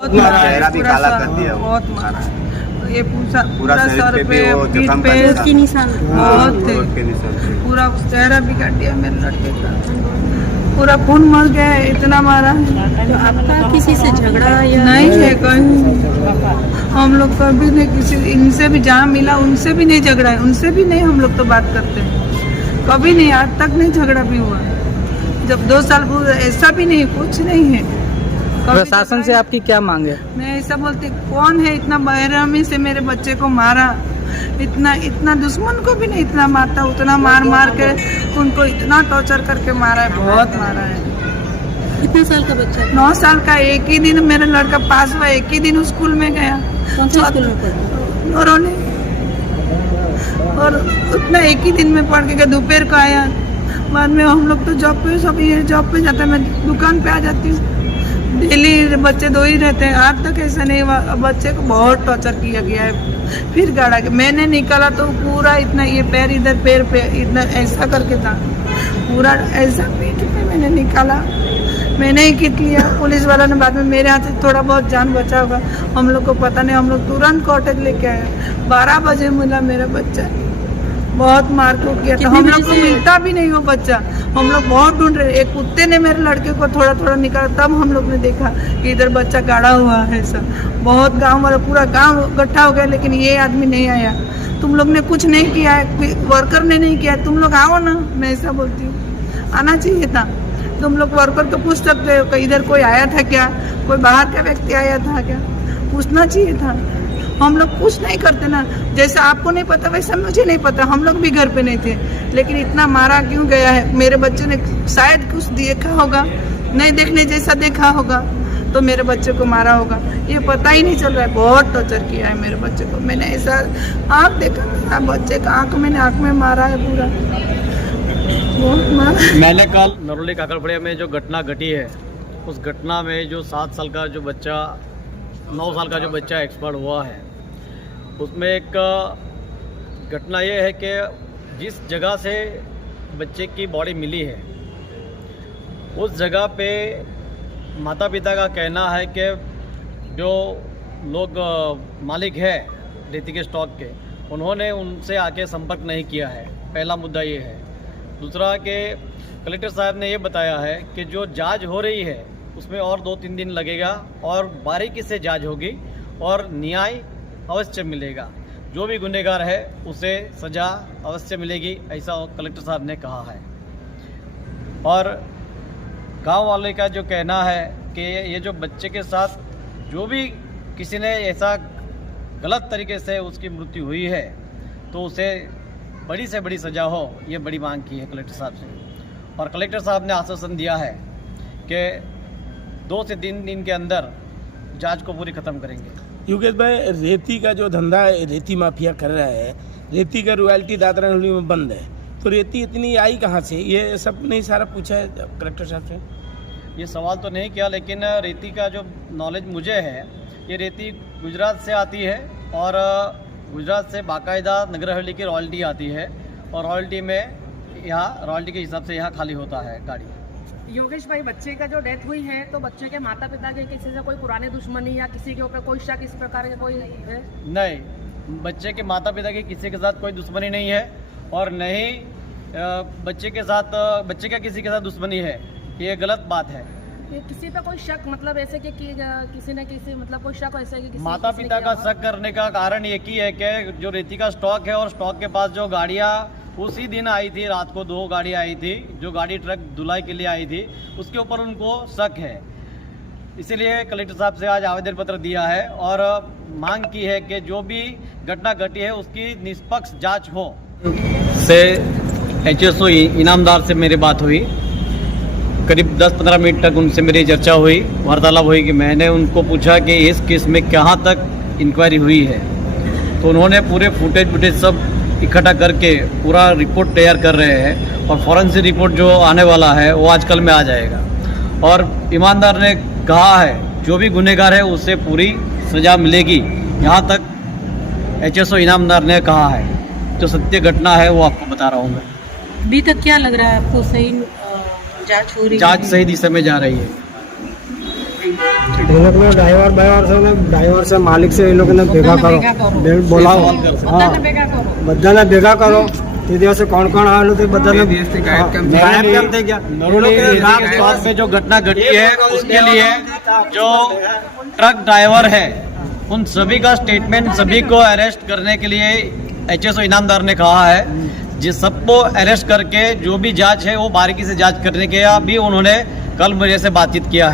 चेहरा भी काला कर दिया। बहुत मारा है। ये पूरा सर पे पीठ जख्म पे का निशान बहुत थे। पूरा चेहरा भी काट दिया मेरे लड़के का, पूरा खून मर गया है, इतना मारा है। तो आपका किसी से झगड़ा या नहीं है कहीं, हम लोग कभी नहीं किसी, इनसे भी जहाँ मिला उनसे भी नहीं झगड़ा है, उनसे भी नहीं हम लोग तो बात करते हैं, कभी नहीं, आज तक नहीं झगड़ा भी हुआ। जब 2 साल पूरा ऐसा भी नहीं, कुछ नहीं है। प्रशासन से आपकी क्या मांग है? मैं ऐसा बोलती, कौन है इतना बेरहमी से मेरे बच्चे को मारा, इतना दुश्मन को भी नहीं इतना मारता, उतना मार के उनको इतना टॉर्चर करके मारा है, बहुत मारा है। कितने साल का बच्चा? 9 साल का। एक ही दिन मेरा लड़का पास हुआ, एक ही दिन स्कूल में गया। कौन से स्कूल में पढ़ता? नौरोली। और उतना एक ही दिन में पढ़ के दोपहर को आया। बाद में हम लोग तो जॉब पे, सब ये जॉब पे जाता है, मैं दुकान पे आ जाती हूँ। डेली बच्चे 2 ही रहते हैं, आज तक ऐसा नहीं हुआ। बच्चे को बहुत टॉर्चर किया गया है। फिर गाड़ा के मैंने निकाला तो पूरा इतना, ये पैर इधर, पैर पे इतना ऐसा करके था, पूरा ऐसा पीठ पे मैंने निकाला। मैंने ही किट लिया, पुलिस वाला ने बाद में मेरे हाथ से थोड़ा बहुत जान बचा होगा, हम लोग को पता नहीं। हम लोग तुरंत कॉटेज लेके आए, 12 बजे मिला मेरा बच्चा। बहुत मार को किया था, हम लोग को मिलता भी नहीं वो बच्चा। हम लोग बहुत ढूंढ रहे, एक कुत्ते ने मेरे लड़के को थोड़ा थोड़ा निकाला, तब हम लोग ने देखा कि इधर बच्चा गाड़ा हुआ है। सब बहुत गांव वाला, पूरा गांव इकट्ठा हो गया, लेकिन ये आदमी नहीं आया। तुम लोग ने कुछ नहीं किया है, वर्कर ने नहीं किया, तुम लोग आओ ना, मैं ऐसा बोलती हूँ। आना चाहिए था, तुम लोग वर्कर को पूछ सकते हो कि इधर कोई आया था क्या, कोई बाहर का व्यक्ति आया था क्या, पूछना चाहिए था। हम लोग कुछ नहीं करते ना, जैसा आपको नहीं पता वैसा मुझे नहीं पता, हम लोग भी घर पे नहीं थे। लेकिन इतना मारा क्यों गया है? मेरे बच्चे ने शायद कुछ देखा होगा, नहीं देखने जैसा देखा होगा तो मेरे बच्चे को मारा होगा, ये पता ही नहीं चल रहा है। बहुत टॉर्चर किया है मेरे बच्चे को, मैंने ऐसा आँख देखा, बच्चे का आँख में मारा है पूरा, बहुत मारा। मैंने कल नरोली काकड़फड़िया में जो घटना घटी है, उस घटना में जो 7 साल का जो बच्चा, 9 साल का जो बच्चा एक्सपर्ट हुआ है, उसमें एक घटना ये है कि जिस जगह से बच्चे की बॉडी मिली है, उस जगह पे माता पिता का कहना है कि जो लोग मालिक है रेती के स्टॉक के, उन्होंने उनसे आके संपर्क नहीं किया है। पहला मुद्दा ये है। दूसरा कि कलेक्टर साहब ने ये बताया है कि जो जांच हो रही है उसमें और 2-3 दिन लगेगा और बारीकी से जांच होगी और न्याय अवश्य मिलेगा। जो भी गुनहगार है उसे सज़ा अवश्य मिलेगी, ऐसा कलेक्टर साहब ने कहा है। और गांव वाले का जो कहना है कि ये जो बच्चे के साथ जो भी किसी ने ऐसा गलत तरीके से उसकी मृत्यु हुई है तो उसे बड़ी से बड़ी सज़ा हो, ये बड़ी मांग की है कलेक्टर साहब से। और कलेक्टर साहब ने आश्वासन दिया है कि 2 से 3 दिन के अंदर जांच को पूरी खत्म करेंगे। योगेश भाई, रेती का जो धंधा है, रेती माफिया कर रहा है, रेती का रॉयल्टी दादरा नगरी में बंद है, तो रेती इतनी आई कहाँ से? ये सब नहीं सारा पूछा है कलेक्टर साहब से? ये सवाल तो नहीं किया, लेकिन रेती का जो नॉलेज मुझे है, ये रेती गुजरात से आती है और गुजरात से बाकायदा नगरहल्ली की रॉयल्टी आती है और रॉयल्टी में यहाँ रॉयल्टी के हिसाब से यहाँ खाली होता है गाड़ी। योगेश भाई, बच्चे का जो डेथ हुई है तो बच्चे के माता पिता के किसी से कोई पुरानी दुश्मनी या किसी के ऊपर कोई शक इस प्रकार के कोई है? नहीं, बच्चे के माता पिता की किसी के साथ कोई दुश्मनी नहीं है और नहीं बच्चे का किसी के साथ दुश्मनी है, ये गलत बात है। किसी पे कोई शक, मतलब ऐसे कि किसी ने किसी, मतलब कोई शक ऐसे कि माता पिता का शक करने का कारण ये की है कि जो रेती का स्टॉक है और स्टॉक के पास जो गाड़ियाँ उसी दिन आई थी, रात को 2 गाड़ी आई थी, जो गाड़ी ट्रक धुलाई के लिए आई थी, उसके ऊपर उनको शक है। इसीलिए कलेक्टर साहब से आज आवेदन पत्र दिया है और मांग की है कि जो भी घटना घटी है उसकी निष्पक्ष जांच हो। से HSO इनामदार से मेरी बात हुई, करीब 10-15 मिनट तक उनसे मेरी चर्चा हुई, वार्तालाप हुई कि मैंने उनको पूछा कि इस केस में कहाँ तक इंक्वायरी हुई है, तो उन्होंने पूरे फुटेज सब इकट्ठा करके पूरा रिपोर्ट तैयार कर रहे हैं और फॉरेंसिक रिपोर्ट जो आने वाला है वो आजकल में आ जाएगा। और ईमानदार ने कहा है जो भी गुनहगार है उसे पूरी सज़ा मिलेगी, यहाँ तक HSO इनामदार ने कहा है। जो सत्य घटना है वो आपको बता रहा हूँ मैं। अभी तक क्या लग रहा है आपको? सही जांच हो रही है? जांच सही दिशा में जा रही है। ये लोग ने ड्राइवर से मालिक से ये लोग ने भेगा करो बोला हाँ बधाने भेगा करो ते दिवस कोण आवेલું તે બધાને ગાયબ કેમ થઈ ગયા बाद में जो घटना घटी है उसके लिए जो ट्रक ड्राइवर है उन सभी का स्टेटमेंट सभी को अरेस्ट करने के लिए HSO इनामदार ने कहा है जिस सबको अरेस्ट करके जो भी जांच है वो बारीकी से जांच करने के भी उन्होंने कल मुझे से बातचीत किया है।